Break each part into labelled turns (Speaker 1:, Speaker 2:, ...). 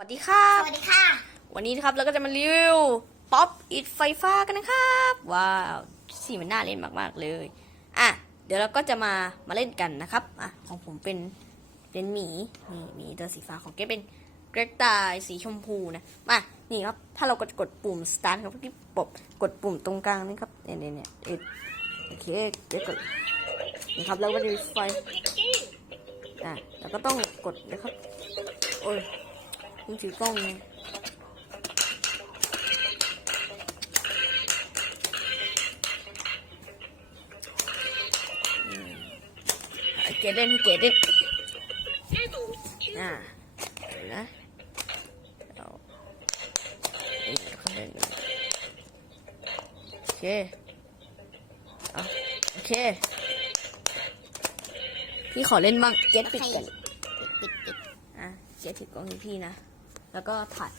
Speaker 1: สวัสดีครับ
Speaker 2: สวัสดีค่ะ
Speaker 1: วันนี้นะครับเราก็จะมารีวิวป๊อปอิดไฟฟ้ากันนะครับ ว้าวสีมันน่าเล่นมากๆเลย อะ เดี๋ยวเราก็จะมามาเล่นกันนะครับ อะ ของผมเป็นเป็นหมี นี่หมีตัวสีฟ้าของเก๊เป็นเกรกตายสีชมพูนะ มา นี่ครับ ถ้าเรากดกดปุ่ม start ครับที่ปบกดปุ่มตรงกลางนี่ครับ เนี่ยเนี่ยเนี่ยเอ็ดโอเคเดี๋ยวกดนี่ครับแล้วก็จะมีไฟ อะ แล้วก็ต้องกดนะครับ โอ้ย มึงถือกล้องไงอะเกดเล่นพี่เกดเล่นอ่าเดี๋ยวนะเอานี่เขาเล่นดูโอเคเอาโอเคพี่ขอเล่นบ้างเกดปิดกัน
Speaker 2: ปิดปิด
Speaker 1: อะเกดถือกล้องให้พี่นะ แล้วก็ถ่าย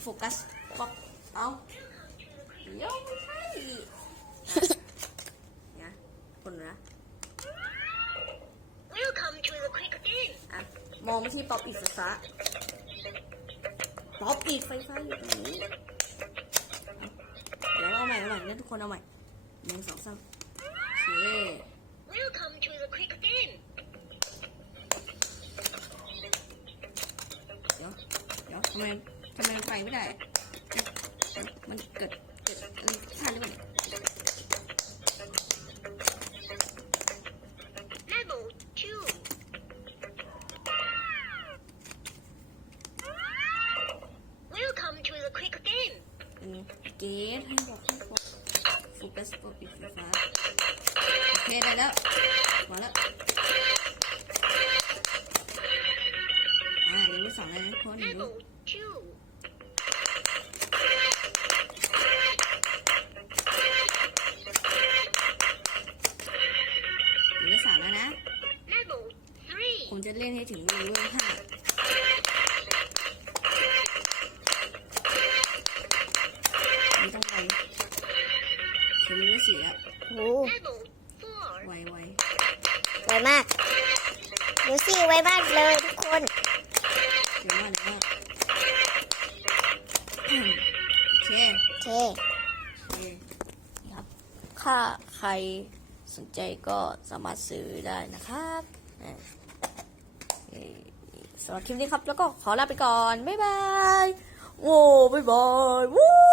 Speaker 1: โฟกัสป๊อปเอาเดี๋ยวไม่ใช่เนี่ยคนนะ
Speaker 2: Welcome to the quick game
Speaker 1: อะมองไปที่ป๊อปอีกไฟฟ้าป๊อปอีกไฟฟ้าอยู่ตรงนี้เดี๋ยวเอาใหม่เอาใหม่นะทุกคนเอาใหม่หนึ่งสองสามโอเค
Speaker 2: Welcome to the quick game
Speaker 1: เดี๋ยวเดี๋ยว ทำไมทำไมมันไปไม่ได้เอ๊ะมันเกิดเกิดอะไรพลาดหรือเปล่าเนี่ย
Speaker 2: Level 2 Welcome to the quick game
Speaker 1: อืมเกตให้บอกให้บอกโฟกัสป๊อปอีกไฟฟ้าโอเคได้แล้วมาแล้วอ่าเดี๋ยวไม่สองเลยนะคนห นึ่ง
Speaker 2: Level 2
Speaker 1: เดี๋ยวไม่สามแล้วนะ
Speaker 2: Level
Speaker 1: ผม
Speaker 2: 3
Speaker 1: จะเล่นให้ถึงเลเวลห้า ไม่ต้องไวถึงเลเวลสี่แล้ว
Speaker 3: โอ้
Speaker 2: Level 4
Speaker 1: ไวไว
Speaker 3: ไวมาก ดูสิไวมากเลยทุกคน
Speaker 1: เค
Speaker 3: โอเค
Speaker 1: คนี่ครับถ้าใครสนใจก็สามารถซื้อได้นะครับสำหรับคลิปนี้ครับ แล้วก็ขอลาไปก่อน บ๊ายบาย โอ้บ๊ายบายวู้